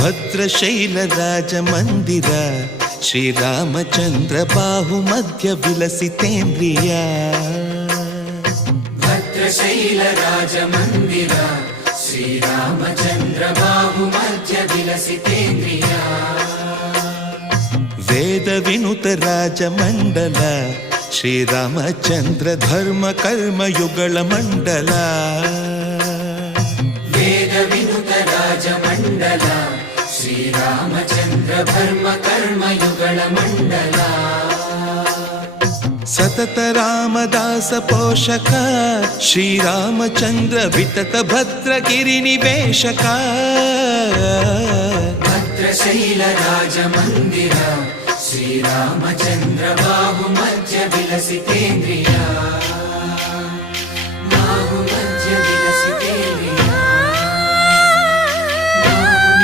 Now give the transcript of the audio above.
ಭದ್ರಶೈಲ ರಾಜ ಮಂದಿರ ಶ್ರೀರಾಮಚಂದ್ರ ಬಾಹು ಮಧ್ಯ ವಿಲಸಿತೇಂದ್ರಿಯ. ಭದ್ರಶೈಲ ರಾಜ ಮಂದಿರ ಶ್ರೀರಾಮಚಂದ್ರ ಬಾಹು ಮಧ್ಯ ವಿಲಸಿತೇಂದ್ರಿಯ. ವೇದ ವಿನುತ ರಾಜ ಮಂಡಲ ಶ್ರೀರಾಮಚಂದ್ರ ಧರ್ಮ ಕರ್ಮ ಯುಗಳ ಮಂಡಲ. ವೇದ ವಿನುತ ರಾಜ ಮಂಡಲ ಶ್ರೀರಾಮಚಂದ್ರ ಧರ್ಮ ಕರ್ಮ ಯುಗಳ ಮಂಡಲ. ಸತತ ರಾಮದಾಸ ಪೋಷಕ ಶ್ರೀರಾಮಚಂದ್ರ ವಿತತ ಭದ್ರಗಿರಿ ನಿವೇಶಕ. ಭದ್ರಶೈಲ ರಾಜ ಮಂದಿರ ಶ್ರೀರಾಮಚಂದ್ರ ಬಾಹು ಮಧ್ಯ ವಿಲಸಿತೇಂದ್ರಿಯ.